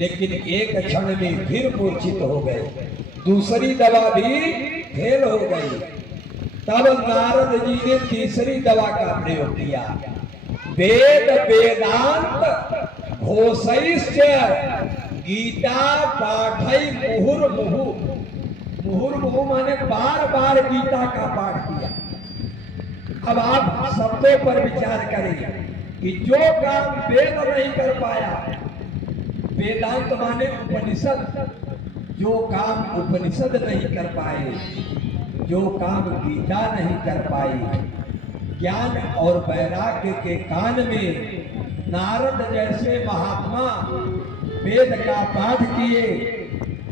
लेकिन एक क्षण में फिर मूर्छित हो गए। दूसरी दवा भी फेल हो गई। तब नारद जी ने तीसरी दवा का प्रयोग किया। वेद वेदांत घोषैश्च गीता पाठै मुहुर्मुहु। मुहुर्मुहु माने बार बार गीता का पाठ किया। अब आप शब्दों पर विचार करें कि जो काम वेद नहीं कर पाया, वेदांत माने उपनिषद, जो काम उपनिषद नहीं कर पाए, जो काम गीता नहीं कर पाई, ज्ञान और वैराग्य के कान में नारद जैसे महात्मा वेद का पाठ किए,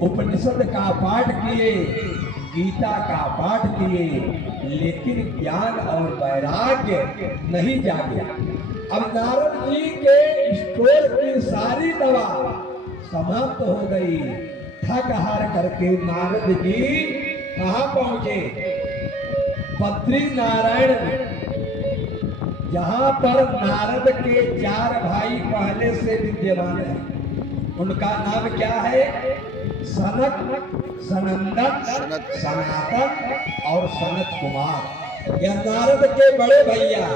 उपनिषद का पाठ किए, गीता का पाठ किए, लेकिन ज्ञान और वैराग्य नहीं जागे। अब नारद जी के स्टोर की सारी दवा समाप्त हो गई। थक हार करके नारद जी कहाँ पहुंचे? बद्री नारायण में, जहां पर नारद के 4 भाई पहले से विद्यमान है। उनका नाम क्या है? सनक, सनंदन, सनातन और सनत कुमार। यह नारद के बड़े भैया।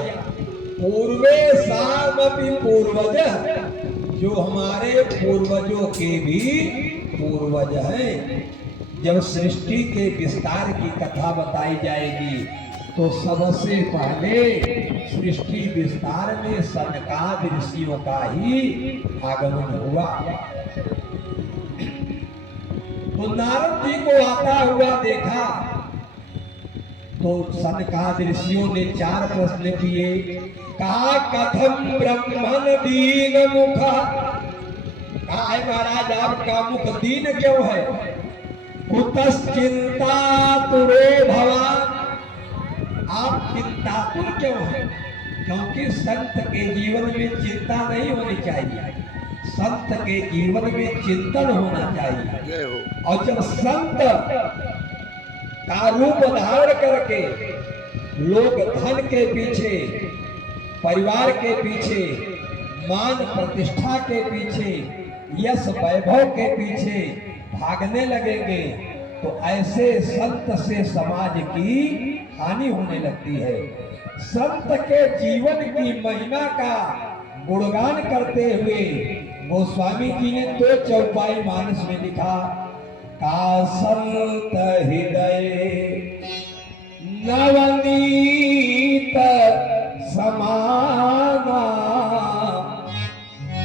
पूर्वे सामपि पूर्वज, जो हमारे पूर्वजों के भी पूर्वज हैं। जब सृष्टि के विस्तार की कथा बताई जाएगी तो सबसे पहले सृष्टि विस्तार में सनकादि ऋषियों का ही आगमन हुआ। तो नारद जी को आता हुआ देखा तो सनकादि ऋषियों ने 4 प्रश्न किए। कहा कथम ब्रह्मन दीन मुख। कहा है महाराज आपका मुख दीन क्यों है? कुतश्चिंता तुरो भवान। आप चिंतातुर क्यों हैं? क्योंकि संत के जीवन में चिंता नहीं होनी चाहिए, संत के जीवन में चिंतन होना चाहिए। और जब संत का रूप धारण करके लोग धन के पीछे, परिवार के पीछे, मान प्रतिष्ठा के पीछे, यश वैभव के पीछे भागने लगेंगे तो ऐसे संत से समाज की हानि होने लगती है। संत के जीवन की महिमा का गुणगान करते हुए गोस्वामी जी ने 2 चौपाई मानस में लिखा। का संत हृदय नवनीत समाना।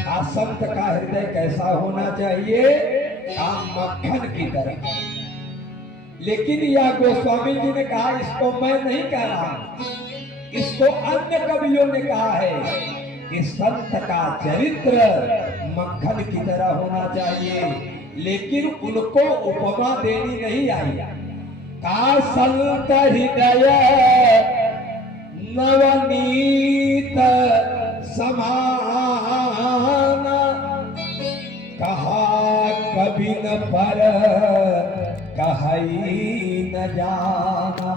का संत का हृदय कैसा होना चाहिए? का मक्खन की तरह। लेकिन यह गोस्वामी जी ने कहा, इसको मैं नहीं कह रहा, इसको अन्य कवियों ने कहा है कि संत का चरित्र मक्खन की तरह होना चाहिए, लेकिन उनको उपमा देनी नहीं आई। का संत हृदय नवनीत समान। कहा कभी न पर कहीं न जाना।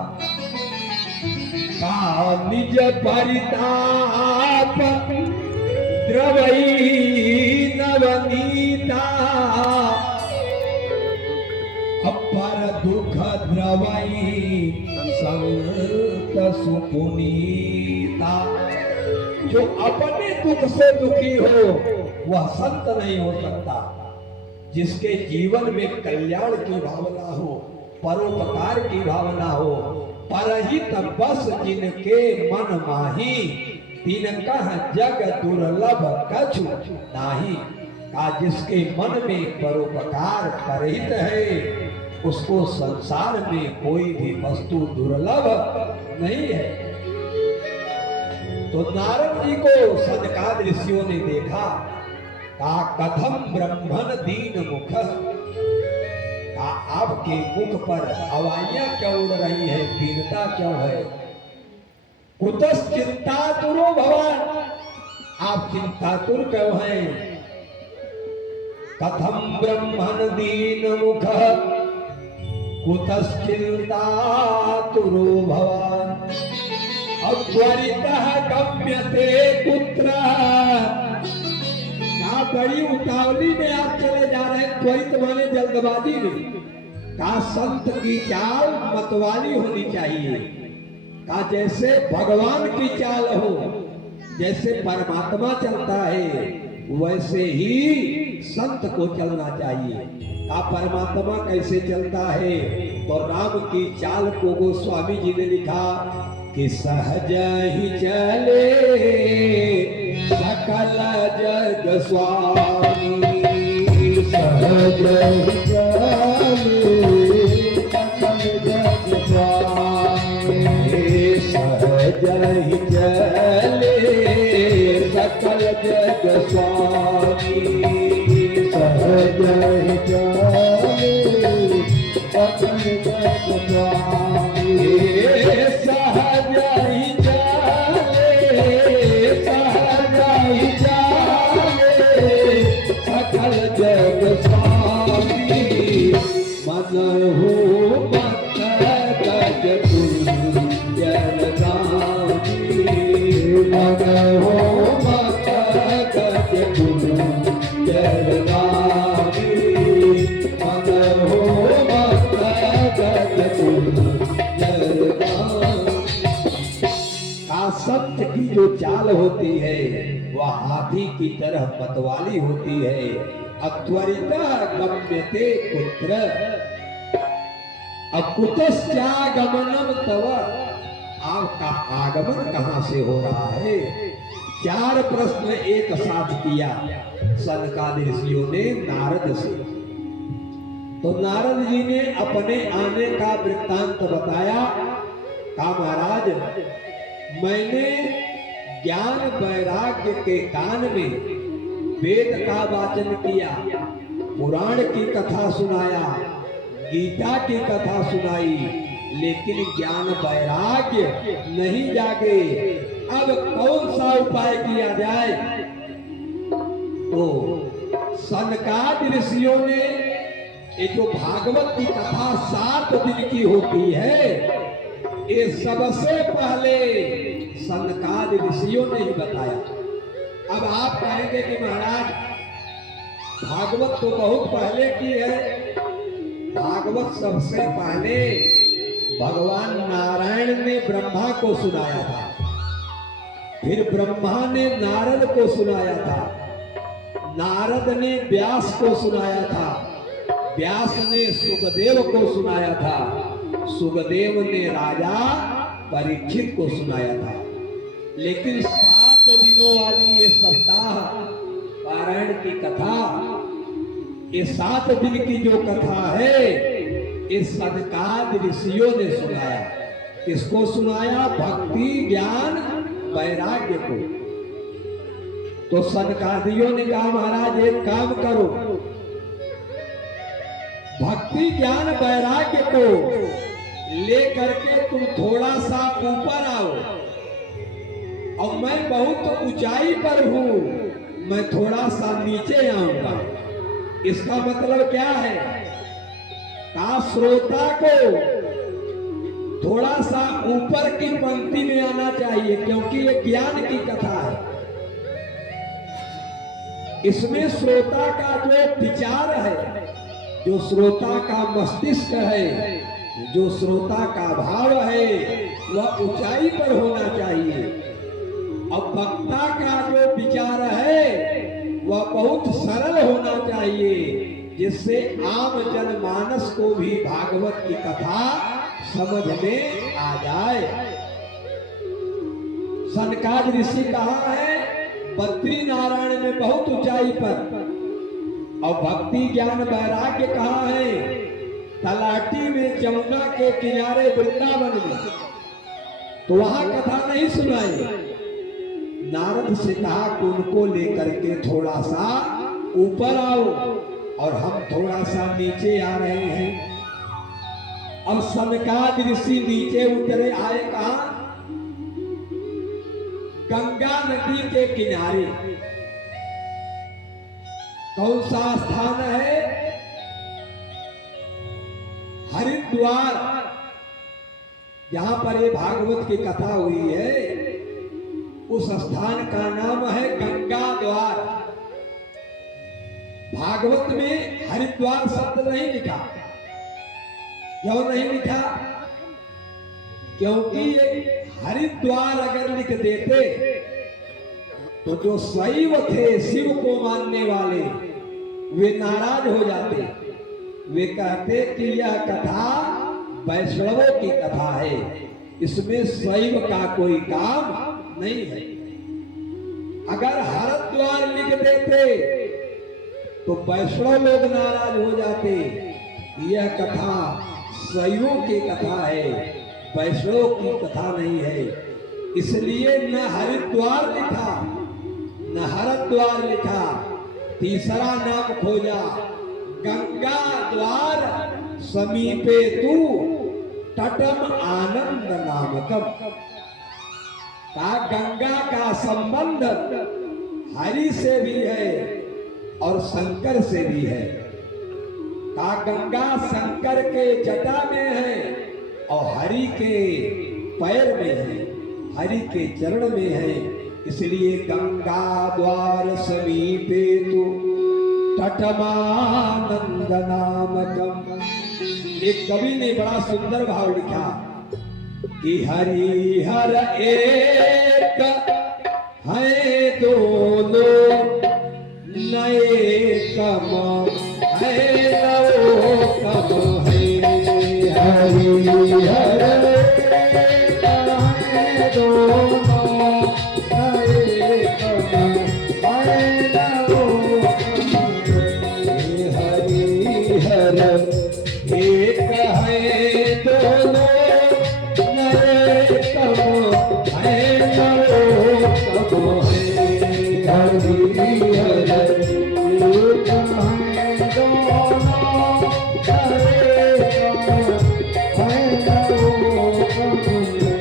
का निज परिताप द्रवई नवनीता। अपर दुख द्रवई संत सुपुनीता। जो अपने दुख से दुखी हो वह संत नहीं हो सकता। जिसके जीवन में कल्याण की भावना हो, परोपकार की भावना हो, परहित बस जिनके मन माही। बिन कह जग दुर्लभ कछु नाही। का जिसके मन में परोपकार परहित है उसको संसार में कोई भी वस्तु दुर्लभ नहीं है। तो नारद जी को सनकादि ऋषियों ने देखा। का कथम ब्रह्मन दीन मुख। का आपके मुख पर हवाइयां क्यों उड़ रही है, दीनता क्यों है? कुतश्चिंता तुरो भवान। आप चिंतातुर क्यों हैं? कथम ब्रह्मन दीन मुख कुतश्चिंता तुरो भवान। त्वरितः गम्यते कुत्र आप बड़ी उतावली में आप चले जा रहे हैं, त्वरित माने जल्दबाजी में। का संत की चाल मतवाली होनी चाहिए, का जैसे भगवान की चाल हो, जैसे परमात्मा चलता है वैसे ही संत को चलना चाहिए। का परमात्मा कैसे चलता है, तो राम की चाल को गोस्वामी जी ने लिखा कि सहज ही चले सकल जग स्वामी, सहज ही चले सकल जग स्वामी, सहज ही चले सकल जग स्वामी, सहज ही चले सकल जग स्वामी, सहज ही चले सहज ही चले सकल जग स्वामी, मन हो मत गज जलगामी, मन हो मत गज जलगामी, मन हो मत गज जलगामी। सत्य की जो चाल होती है वह हाथी की तरह मतवाली होती है। अत्वरिता गम्यते कुत्र अकुतश्चागमनम तव, आपका आगमन कहां से हो रहा है। 4 प्रश्न एक साथ किया सनकादि ऋषियों ने नारद से। तो नारद जी ने अपने आने का वृत्तांत बताया। कहा महाराज, मैंने ज्ञान वैराग्य के कान में वेद का वाचन किया, पुराण की कथा सुनाया, गीता की कथा सुनाई, लेकिन ज्ञान वैराग्य नहीं जागे। अब कौन सा उपाय किया जाए। तो सनकादि ऋषियों ने ये जो भागवत की कथा 7 दिन की होती है, ये सबसे पहले सनकादि ऋषियों ने ही बताया। अब आप कहेंगे कि महाराज भागवत तो बहुत पहले की है। भागवत सबसे पहले भगवान नारायण ने ब्रह्मा को सुनाया था, फिर ब्रह्मा ने नारद को सुनाया था, नारद ने व्यास को सुनाया था, व्यास ने सुखदेव को सुनाया था, सुखदेव ने राजा परीक्षित को सुनाया था। लेकिन 7 दिनों वाली ये सप्ताह पारायण की कथा, ये 7 दिन की जो कथा है, इस सनकादि ऋषियों ने सुनाया। किसको सुनाया? भक्ति ज्ञान वैराग्य को। तो सनकादियों ने कहा महाराज एक काम करो, भक्ति ज्ञान वैराग्य को लेकर के तुम थोड़ा सा ऊपर आओ, और मैं बहुत ऊंचाई पर हूं, मैं थोड़ा सा नीचे आऊंगा। इसका मतलब क्या है? का श्रोता को थोड़ा सा ऊपर की पंक्ति में आना चाहिए, क्योंकि ये ज्ञान की कथा है। इसमें श्रोता का जो विचार है, जो श्रोता का मस्तिष्क है, जो श्रोता का भाव है, वह ऊंचाई पर होना चाहिए। और वक्ता का जो विचार है वह बहुत सरल होना चाहिए, जिससे आम जनमानस को भी भागवत की कथा समझ में आ जाए। सनकादि ऋषि कहाँ है? बद्री नारायण में बहुत ऊंचाई पर। और भक्ति ज्ञान वैराग्य कहाँ है? तलाटी में, जमुना के किनारे, वृंदावन में। तो वहां कथा नहीं सुनाई। नारद से कहा कि उनको लेकर के थोड़ा सा ऊपर आओ, और हम थोड़ा सा नीचे आ रहे हैं। अब सनकादि ऋषि नीचे उतरे, आए कहा? गंगा नदी के किनारे। कौन सा स्थान है? हरिद्वार, जहां पर ये भागवत की कथा हुई है, उस स्थान का नाम है गंगा द्वार। भागवत में हरिद्वार शब्द नहीं लिखा। क्यों नहीं लिखा? क्योंकि हरिद्वार अगर लिख देते तो जो शैव थे, शिव को मानने वाले, वे नाराज हो जाते। वे कहते कि यह कथा वैष्णवों की कथा है, इसमें शैव का कोई काम नहीं है। अगर हरिद्वार लिख देते तो वैष्णव लोग नाराज हो जाते। यह कथा शैवों की कथा है, वैष्णव की कथा नहीं है। इसलिए न हरिद्वार लिखा, न हरिद्वार लिखा। तीसरा नाम खोजा, गंगा द्वार समीपे तू तटम आनंद नामकम। का गंगा का संबंध हरि से भी है और शंकर से भी है। का गंगा शंकर के जटा में है और हरि के पैर में है, हरि के चरण में है। इसलिए गंगा द्वार समीपे तू तटमानंद नामकम। एक कवि ने बड़ा सुंदर भाव लिखा कि हरि हर एक है दोनों, नए कम है नवो कम है। हरि हर एक है दोनों, नए कम है नवो कम है। हरि हर एक है दोनों, नए कम है नवो कम है। हरि हर एक है दोनों, नए कम है नवो कम है।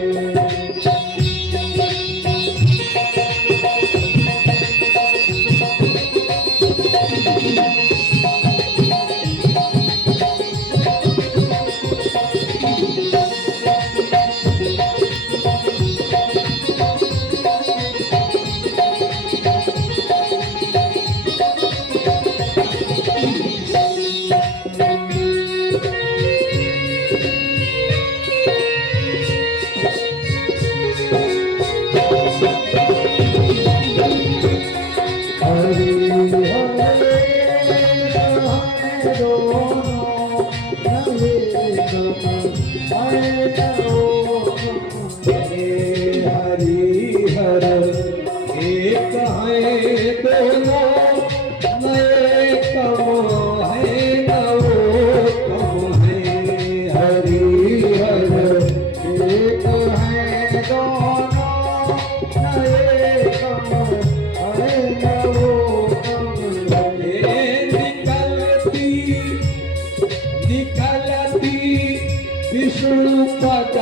विष्णु पद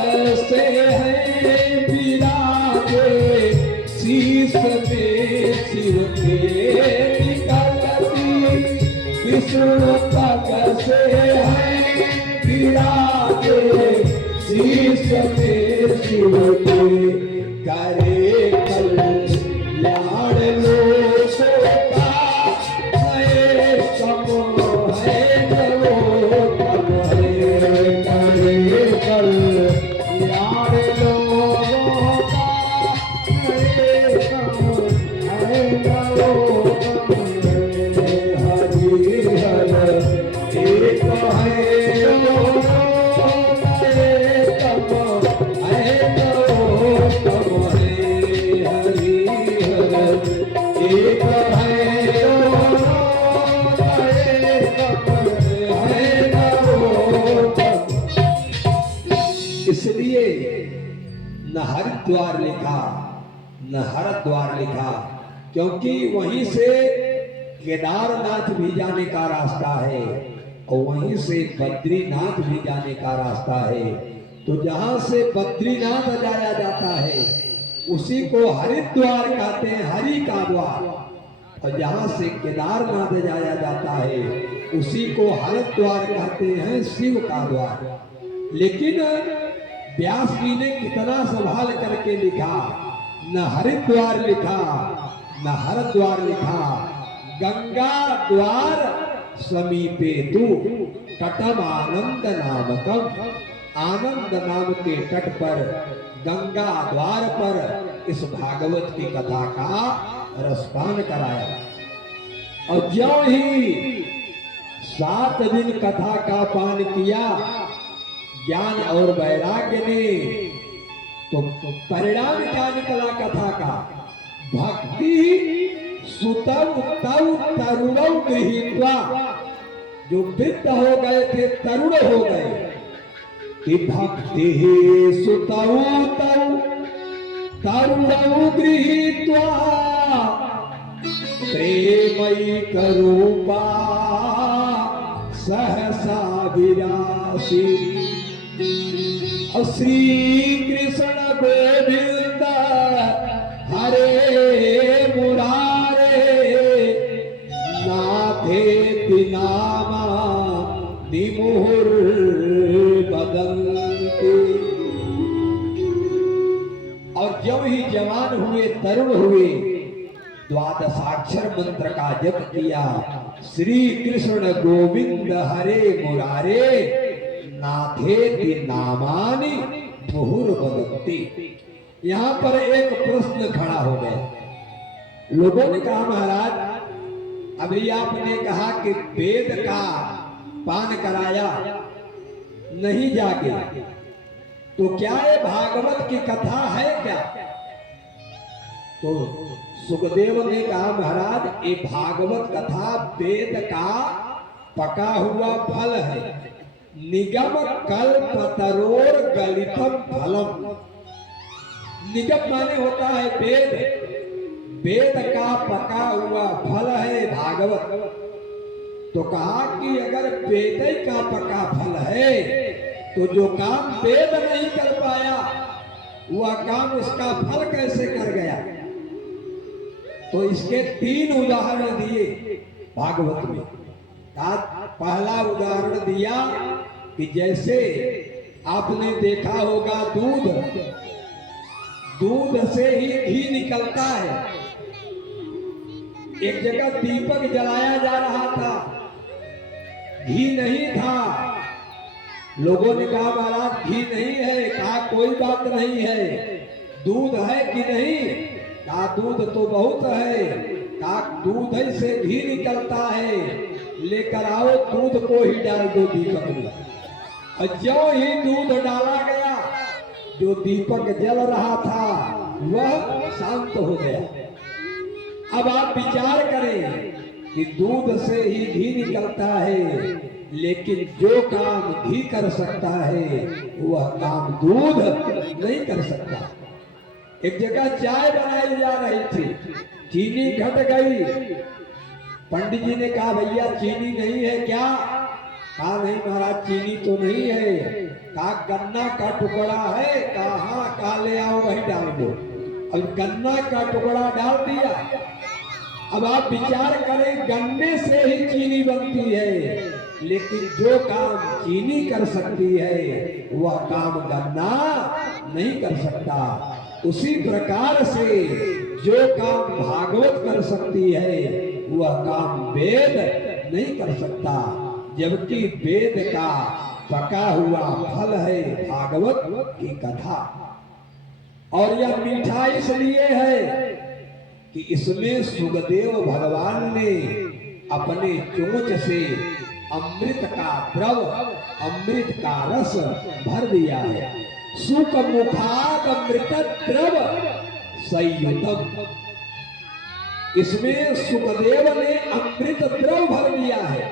से है विराजे, शीश में शिव के निकलती। विष्णु पद से है विराजे, शीश में शिव के। करे कल्याण लोकों का है कम है नवो कम है। करे कल्याण लोकों का है कम है नवो कम है। हरि हर एक है दोनों, नए कम है नवो कम है। हरि हर एक है दोनों, नए कम है नवो कम। इसलिए न हरिद्वार लिखा न हरिद्वार लिखा, क्योंकि वहीं से केदारनाथ भी जाने का रास्ता है और वहीं से बद्रीनाथ भी जाने का रास्ता है। तो जहां से बद्रीनाथ जाया जाता है उसी को हरिद्वार कहते हैं, हरि का द्वार। और जहां से केदारनाथ जाया जाता है उसी को हरिद्वार कहते हैं, शिव का द्वार। लेकिन व्यास जी ने कितना संभाल करके लिखा, न हरिद्वार लिखा न हरिद्वार लिखा, गंगा द्वार समीपे तू तटम आनंद नामकम, आनंद नाम के तट पर गंगा द्वार पर इस भागवत की कथा का रसपान कराया। और ज्यों ही 7 दिन कथा का पान किया ज्ञान और वैराग्य ने, तो परिणाम क्या निकला कथा का? भक्ति सुतव तव तरुणव गृहीत्वा, जो वृद्ध हो गए थे तरुण हो गए, कि भक्ति सुतव तव तरुणव गृहीत्वा प्रेमैक रूपा सहसा विरासी। और श्री कृष्ण गोविंद हरे मुरारे नाथेति नामा निमुहुर बदन्ति। और जब ही जवान हुए तरुण हुए, द्वादशाक्षर मंत्र का जप किया, श्री कृष्ण गोविंद हरे मुरारे नाथेति नामानि मुहुर बदन्ति। यहाँ पर एक प्रश्न खड़ा हो गया। लोगों ने कहा महाराज अभी आपने कहा कि वेद का पान कराया नहीं जागे, तो क्या ये भागवत की कथा है क्या? तो सुखदेव ने कहा महाराज ये भागवत कथा वेद का पका हुआ फल है। निगम कल्पतरोर गलितम फलम। निगम माने होता है वेद, वेद का पका हुआ फल है भागवत। तो कहा कि अगर वेद का पका फल है तो जो काम वेद नहीं कर पाया वह काम उसका फल कैसे कर गया? तो इसके 3 उदाहरण दिए भागवत में। पहला उदाहरण दिया कि जैसे आपने देखा होगा दूध से ही घी निकलता है। एक जगह दीपक जलाया जा रहा था, घी नहीं था। लोगों ने कहा महाराज घी नहीं है। कहा कोई बात नहीं है। दूध है कि नहीं? कहा दूध तो बहुत है। कहा दूध से घी निकलता है, लेकर आओ दूध को ही डाल दो दीपक में। और जो ही दूध डाला गया, जो दीपक जल रहा था वह शांत हो गया। अब आप विचार करें कि दूध से ही घी निकलता है, लेकिन जो काम घी कर सकता है वह काम दूध नहीं कर सकता। एक जगह चाय बनाई जा रही थी, चीनी घट गई। पंडित जी ने कहा भैया चीनी नहीं है क्या? कहा नहीं महाराज चीनी तो नहीं है। कहा गन्ना का टुकड़ा है? कहा ले आओ वही डाल दो। अब गन्ना का टुकड़ा डाल दिया। अब आप विचार करें गन्ने से ही चीनी बनती है, लेकिन जो काम चीनी कर सकती है वह काम गन्ना नहीं कर सकता। उसी प्रकार से जो काम भागवत कर सकती है वह काम वेद नहीं कर सकता। जबकि वेद का पका हुआ फल है भागवत की कथा। और यह मीठा इसलिए है कि इसमें सुखदेव भगवान ने अपने चोंच से अमृत का द्रव, अमृत का रस भर दिया है। सुख मुखात अमृत द्रव संयुतम। इसमें सुखदेव ने अमृत द्रव भर दिया है।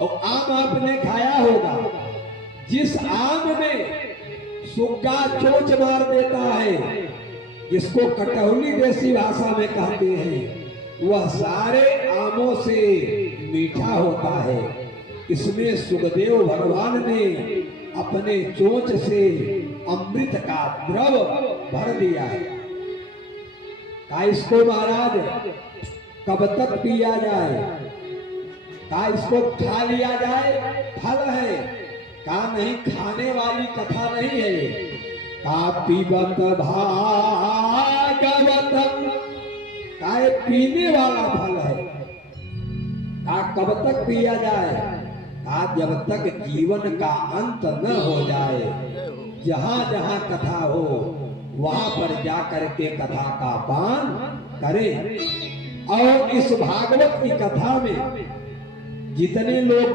और आम आपने खाया होगा, जिस आम में सुग्गा चोंच मार देता है, जिसको कटौली देसी भाषा में कहते हैं, वह सारे आमों से मीठा होता है। इसमें सुखदेव भगवान ने अपने चोंच से अमृत का द्रव भर दिया है। का इसको महाराज कब तक पिया जाए? का इसको खा लिया जाए? फल है। का नहीं खाने वाली कथा नहीं है। का पीबत भागवतम, का पीने वाला फल है। कब तक पिया जाए? जब तक जीवन का अंत न हो जाए। जहां जहां कथा हो वहां पर जाकर के कथा का पान करें। और इस भागवत की कथा में जितने लोग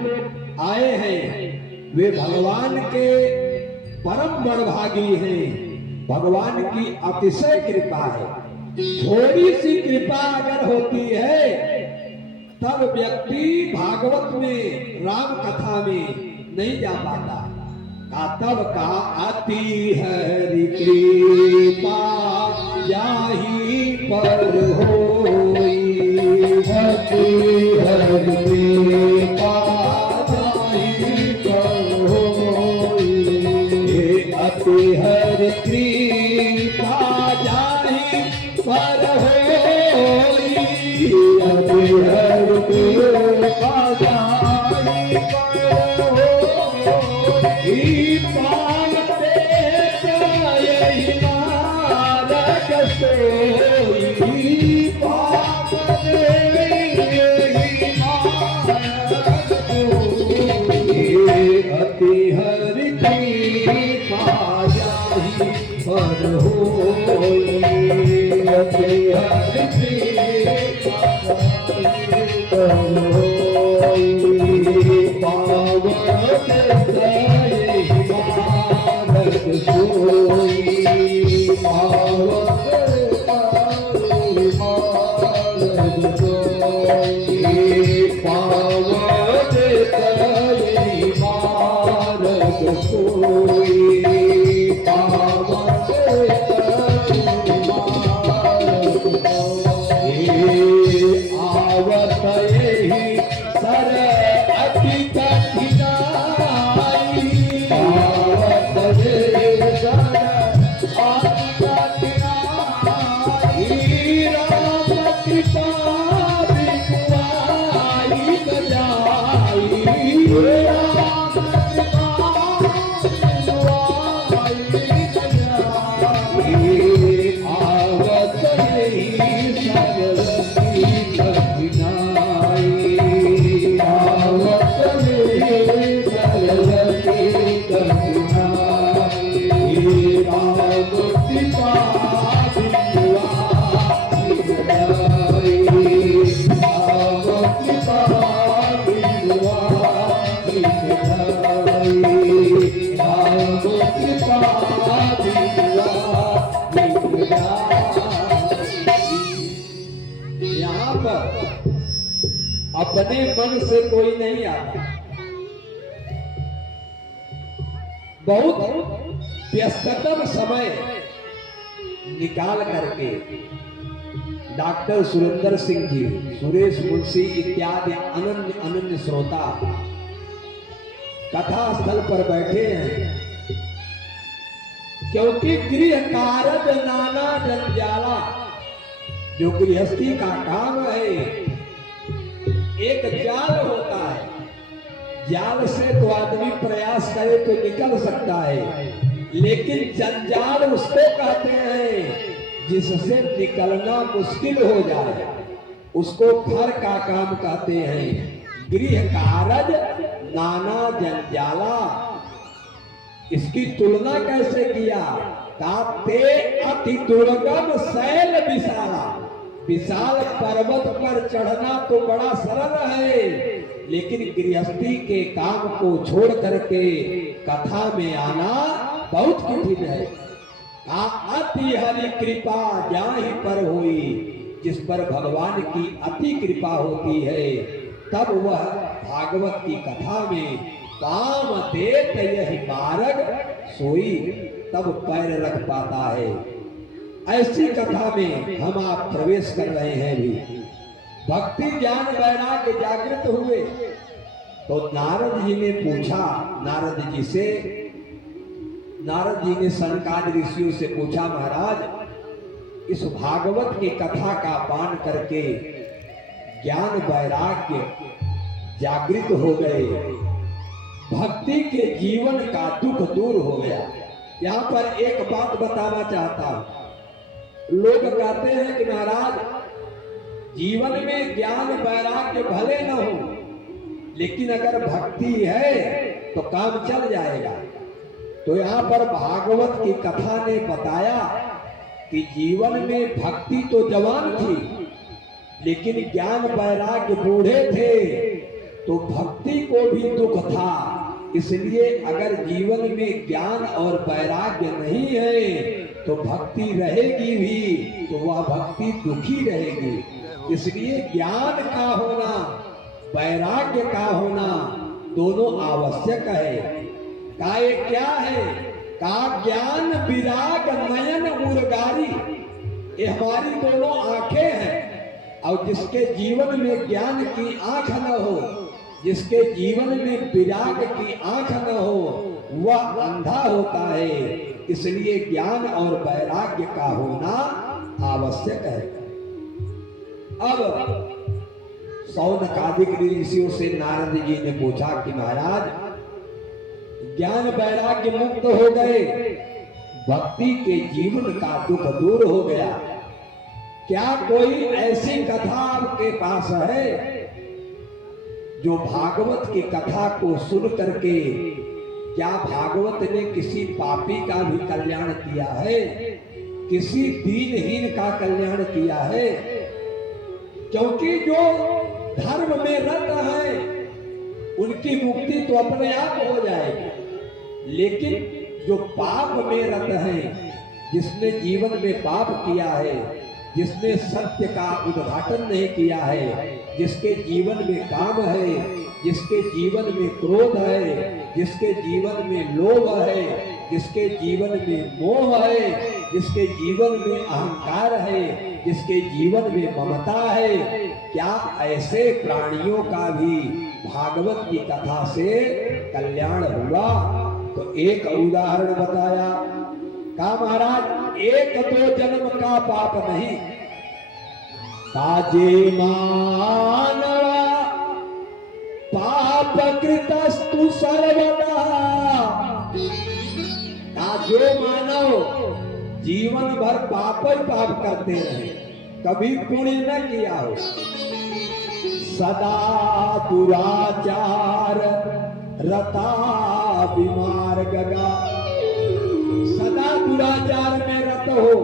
आए हैं वे भगवान के परम बड़भागी हैं। भगवान की अतिशय कृपा है। थोड़ी सी कृपा अगर होती है तब व्यक्ति भागवत में राम कथा में नहीं जा पाता। तब का अति हरि कृपा जाहि पर होई, अति हरि कृपा जाहि पर होई, अति हरि कृपा जाहि पर होई, अति हरि कृपा जाहि पर होई, पावते जाहि नारक सोई, पावते जाहि नारक सोई, अति हरि कृपा जाहि पर होई, अति हरि कृपा जाहि पर होई, पावते जाहि नारक सोई, पावते जाहि नारक सोई, पावते जाहि नारक सोई, पावते जाहि नारक सोई, आवत एहि सर अति कठिनाई, आवत एहि सर अति कठिनाई, राम कृपा बिनुआई न जाई, राम कृपा बिनुआई न जाई, आवत एहि सर अति कठिनाई, आवत एहि सर अति कठिनाई, राम कृपा बिनुआई न जाई, राम कृपा बिनुआई न जाई, राम कृपा बिनुआई न जाई। यहाँ पर अपने मन से कोई नहीं आता। बहुत व्यस्ततम समय निकाल करके डॉक्टर सुरेंद्र सिंह जी, सुरेश मुंशी इत्यादि अनन्य अनन्य श्रोता कथा स्थल पर बैठे हैं। क्योंकि गृह कारज नाना जंजाला, जो गृहस्थी का काम है एक जाल होता है। जाल से तो आदमी प्रयास करे तो निकल सकता है, लेकिन जंजाल उसको कहते हैं जिससे निकलना मुश्किल हो जाए, उसको घर का काम कहते हैं। गृह कारज नाना जंजाला, इसकी तुलना कैसे किया? ताते अति दुर्गम शैल विशाला। विशाल पर्वत पर चढ़ना तो बड़ा सरल है, लेकिन गृहस्थी के काम को छोड़ करके कथा में आना बहुत कठिन है। अति हरि कृपा जाहि पर हुई, जिस पर भगवान की अति कृपा होती है तब वह भागवत की कथा में काम देत यही मार्ग सोई, तब पैर रख पाता है। ऐसी कथा में हम आप प्रवेश कर रहे हैं। भी भक्ति ज्ञान वैराग्य जागृत हुए तो नारद जी ने पूछा, नारद जी से, नारद जी ने सनकादि ऋषियों से पूछा, महाराज इस भागवत की कथा का पान करके ज्ञान वैराग्य जागृत हो गए, भक्ति के जीवन का दुख दूर हो गया। यहाँ पर एक बात बताना चाहता हूं। लोग कहते हैं कि महाराज जीवन में ज्ञान वैराग्य भले न हो, लेकिन अगर भक्ति है तो काम चल जाएगा। तो यहाँ पर भागवत की कथा ने बताया कि जीवन में भक्ति तो जवान थी, लेकिन ज्ञान वैराग्य बूढ़े थे, तो भक्ति को भी दुख था। इसलिए अगर जीवन में ज्ञान और वैराग्य नहीं है तो भक्ति रहेगी भी तो वह भक्ति दुखी रहेगी। इसलिए ज्ञान का होना, वैराग्य का होना दोनों आवश्यक है। का ये क्या है? का ज्ञान विराग नयन उर्गारी, ये हमारी दोनों आंखें हैं। और जिसके जीवन में ज्ञान की आंख न हो, जिसके जीवन में विराग की आंख न हो, वह अंधा होता है। इसलिए ज्ञान और वैराग्य का होना आवश्यक है। अब शौनकादिक ऋषियों से नारद जी ने पूछा कि महाराज, ज्ञान वैराग्य मुक्त हो गए, भक्ति के जीवन का दुख दूर हो गया, क्या कोई ऐसी कथा आपके पास है जो भागवत की कथा को सुन करके, क्या भागवत ने किसी पापी का भी कल्याण किया है, किसी दीनहीन का कल्याण किया है? क्योंकि जो धर्म में रत है उनकी मुक्ति तो अपने आप हो जाएगी, लेकिन जो पाप में रत है, जिसने जीवन में पाप किया है, जिसने सत्य का उद्घाटन नहीं किया है, जिसके जीवन में काम है, जिसके जीवन में क्रोध है, जिसके जीवन में लोभ है, जिसके जीवन में मोह है, जिसके जीवन में अहंकार है, जिसके जीवन में ममता है, क्या ऐसे प्राणियों का भी भागवत की कथा से कल्याण हुआ? तो एक उदाहरण बताया। कहा महाराज, एक दो जन्म का पाप नहीं, काजे मानवा पाप कृतस्तु सर्वदा। जो मानव जीवन भर पाप ही पाप करते रहे, कभी पुण्य न किया हो, सदा दुराचार रता बीमार गगा, सदा दुराचार में रत हो,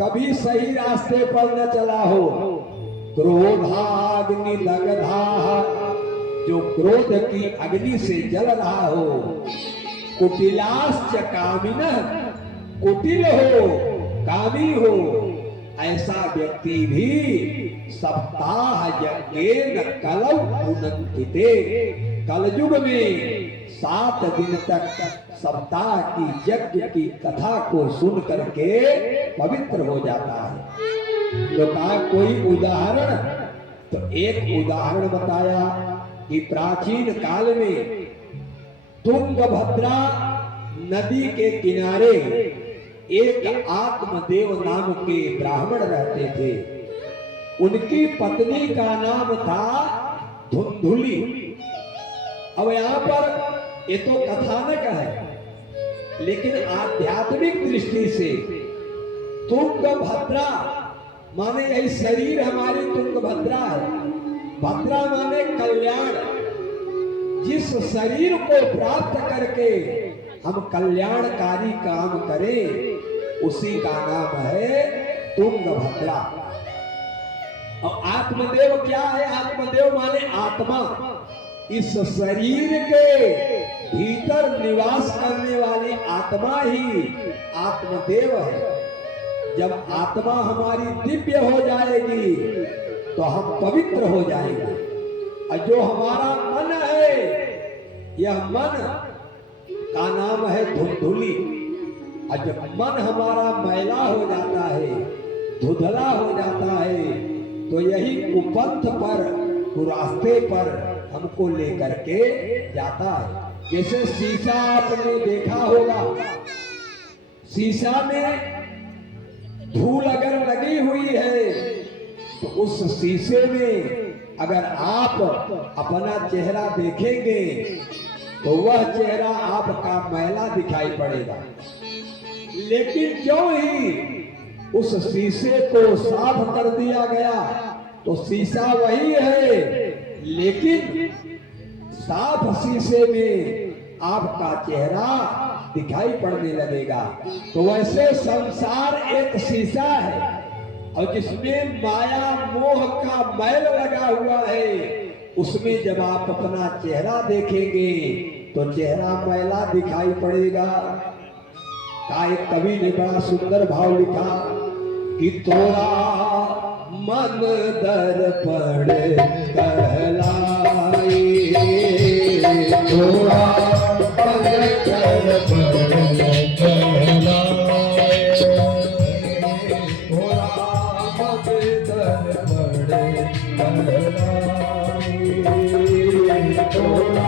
कभी सही रास्ते पर न चला हो, क्रोधाग्नि दग्धा, जो क्रोध की अग्नि से जल रहा हो, कुटिलाश्च कामिनः, कुटिल हो, कामी हो, ऐसा व्यक्ति भी सप्ताह यज्ञेन कलौ पुनन्तिते, कलयुग में 7 दिन तक सप्ताह की यज्ञ की कथा को सुन करके पवित्र हो जाता है। तो कहा कोई उदाहरण? तो एक उदाहरण बताया कि प्राचीन काल में तुंगभद्रा नदी के किनारे एक आत्मदेव नाम के ब्राह्मण रहते थे। उनकी पत्नी का नाम था धुंधुली। अब यहाँ पर ये तो कथानक है, लेकिन आध्यात्मिक दृष्टि से तुंगभद्रा माने यही शरीर हमारी तुंगभद्रा है। भद्रा माने कल्याण। जिस शरीर को प्राप्त करके हम कल्याणकारी काम करें, उसी का नाम है तुंगभद्रा। और आत्मदेव क्या है? आत्मदेव माने आत्मा। इस शरीर के भीतर निवास करने वाली आत्मा ही आत्मदेव है। जब आत्मा हमारी दिव्य हो जाएगी तो हम पवित्र हो जाएंगे। और जो हमारा मन है, यह मन का नाम है धुंधुली। और जब मन हमारा मैला हो जाता है, धुंधला हो जाता है, तो यही कुपंथ पर, कुरास्ते पर हमको लेकर के जाता है। जैसे शीशा आपने देखा होगा, शीशा में धूल अगर लगी हुई है तो उस शीशे में अगर आप अपना चेहरा देखेंगे तो वह चेहरा आपका मैला दिखाई पड़ेगा। लेकिन जो ही उस शीशे को साफ कर दिया गया तो शीशा वही है, लेकिन साफ शीशे में आपका चेहरा दिखाई पड़ने लगेगा। तो वैसे संसार एक शीशा है और जिसमें माया मोह का मैल लगा हुआ है, उसमें जब आप अपना चेहरा देखेंगे तो चेहरा मैला दिखाई पड़ेगा। का एक कवि ने बड़ा सुंदर भाव लिखा कि तोरा मन दर्पण कहलाए, तोरा मन दर्पण कहलाए, तोरा मन दर्पण कहलाए, तोरा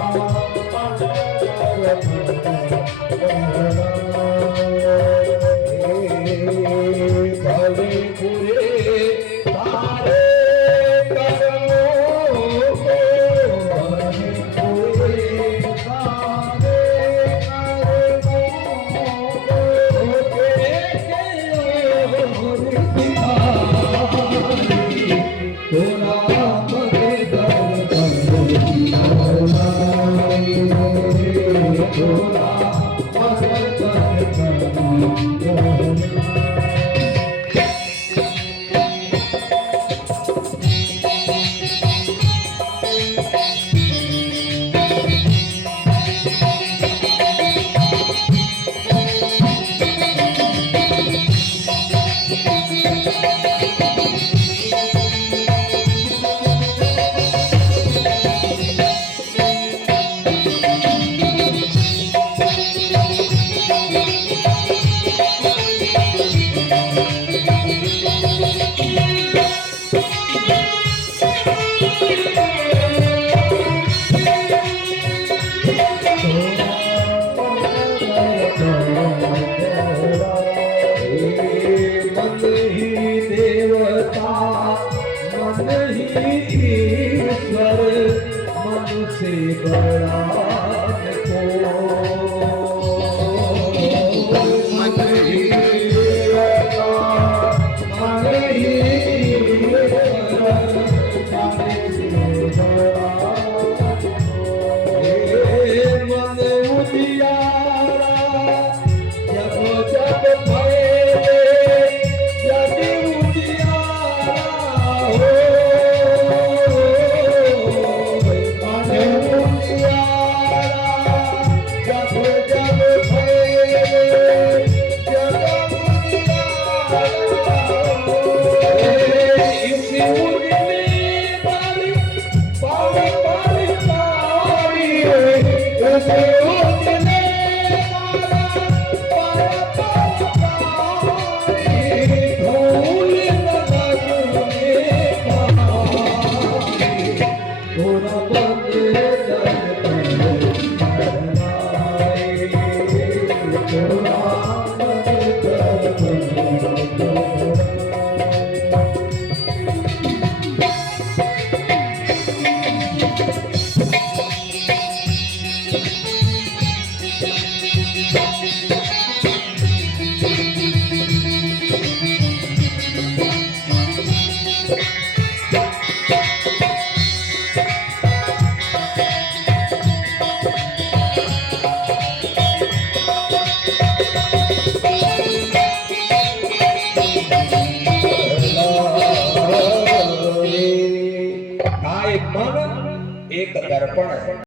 ईश्वर मन से बड़ा मन ही देवता मन ही मन उजियारा जब जब एक दर्पण है।